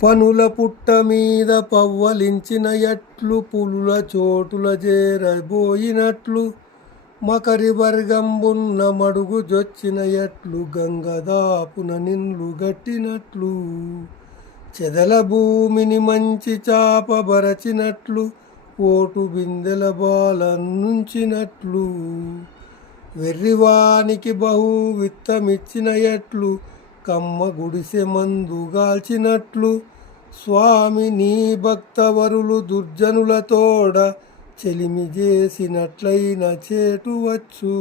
పనుల పుట్ట మీద పవ్వలించిన ఎట్లు పులుల చోటుల చేరబోయినట్లు మకరి వర్గంబున్న మడుగు జొచ్చిన ఎట్లు గంగదాపున నిన్లు గట్టినట్లు చెదల భూమిని మంచి చాప బరచినట్లు ఓటు బిందెల బాలన్నుంచినట్లు వెర్రివానికి బహు విత్తమిచ్చిన ఎట్లు కమ్మ గుడిసె మందుగాల్చినట్లు స్వామి నీ భక్తవరులు దుర్జనులతోడ చెలిమి చేసినట్లయిన చేటువచ్చు.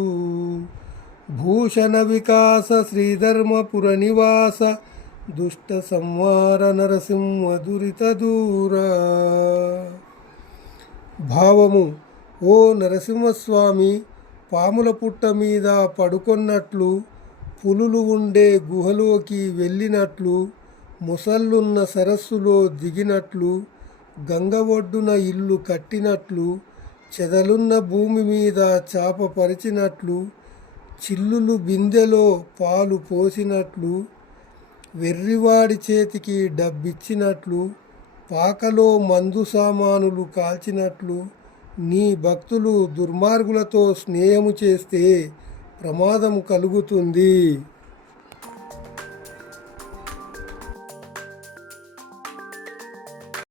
భూషణ వికాస శ్రీధర్మపుర నివాస దుష్ట సంహార నరసింహ దురిత దూర. భావము: ఓ నరసింహస్వామి, పాముల పుట్ట మీద పడుకొన్నట్లు, పులులు ఉండే గుహలోకి వెళ్ళినట్లు, ముసళ్ళున్న సరస్సులో దిగినట్లు, గంగ ఒడ్డున ఇల్లు కట్టినట్లు, చెదలున్న భూమి మీద చాప పరిచినట్లు, చిల్లులు బిందెలో పాలు పోసినట్లు, వెర్రివాడి చేతికి డబ్బిచ్చినట్లు, పాకలో మందు సామానులు కాల్చినట్లు, నీ భక్తులు దుర్మార్గులతో స్నేహము చేస్తే ప్రమాదం కలుగుతుంది.